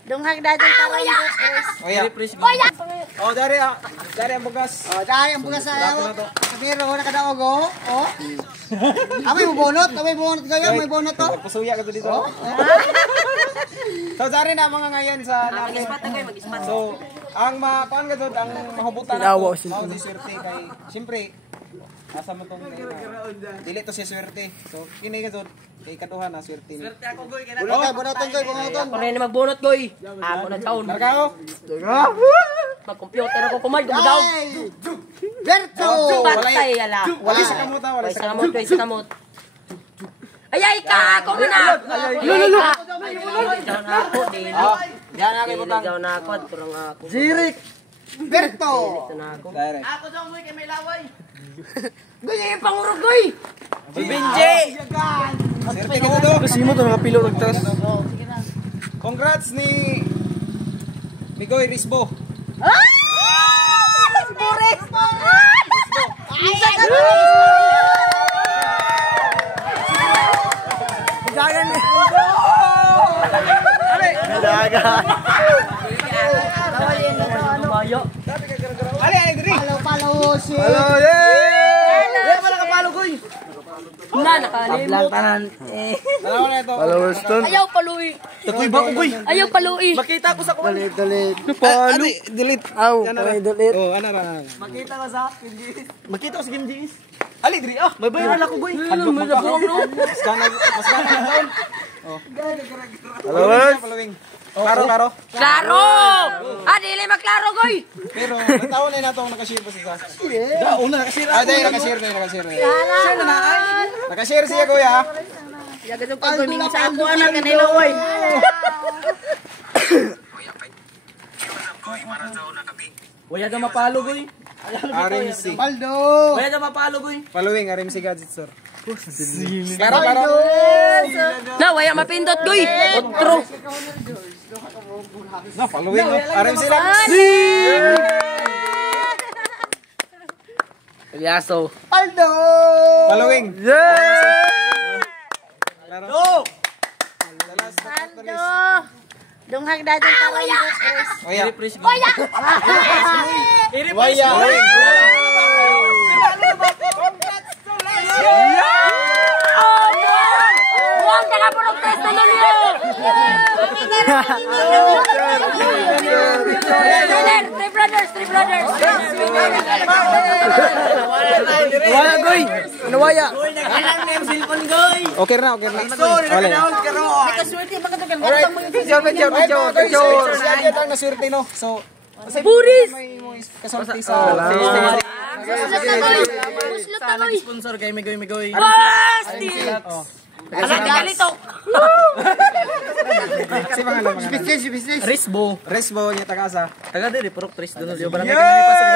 Dunghag na dyan karang bukas. Oh, dari ang bugas. Oh, dahil ang bukas sa pero nakadaog oh. Amoy mo bonot kayo, may bonot to. Pasuya ka dito. So, dari na mga ngayon sa natin. So, ang paano ka doon, ang mahubutan ako, si swerte kay, siyempre, asa mo itong dili to si swerte. So, kini ka doon, kay kaduhan na swerte. Swerte ako, Goy. Bunoton. Pare na magbunot, Goy. Ako na taon. Markao? Mag-computer ako kumay, gumidaw. Berto! Patay, ala. Wala sa kamot ha, wala sa kamot. Wala sa kamot. Ayay ka! Ako na! Lulu! Diyan ako, din. Diyan na kayo butang. Diyan na ako, turang ako. Jirik! Berto! Diyan na ako. Direct. Ako daw mo kay may laway. Goy, pangurog, Goy! Binje! Swerte ka doon. Kasi mo ito nakapilo nagtas. Congrats ni Migoy Risbo. Boris! Dagan ni. Dagan! Mayo. Ali, diri. Palo si... Hello, yay! Wala ka palo, Goy. Na, nakalimot. tanan. Dalawa na ito. Followers ton. Ayaw paluwi. Takoy ba ko, Goy? Ayaw paluwi. Makita ko sa kuwan. Dalit. Palo. Delete. Aw, delete. Oh, ano ra. Makita ko sa Game GS. Ali, diri. Ah, May bayaran ako, Goy. Ano mo na buong no? mas gana taon. Followers. Following. Klaro. Klaro! Dili maklaro, Goy. Pero taon na nato naka-share pa si Sasa. Una naka-share. Dai naka-share. Naka-share siya, kuya. Yaga sa pag-gaming sa ako, anak ka nila, oy. Wala daw mapalo, Goy. RMC. Paldo! Wala daw mapalo, Goy. Following RMC Gadget Store. Klaro. Na, waya mapindot, Goy. Otro. No, following RMC lang. Eliaso. Paldo! Following. Yay! Klaro. Dunghag na dyan karang bukas. Oya. Waya! Huwag ka na pulog test na ninyo. Three brothers. Wala, Goy. Ano waya? Okay na. Wala. Picture. Siya ang naswerte, no? So, Buris! may kasorti sa... Buslot na, Goy. Sponsor kay Migoy. Basti! Alam ka nito. Si mga naman. Business! Risbo. Resbo niya tagasa. Taga diri purok tres doon. Yo barangay kanini pa sa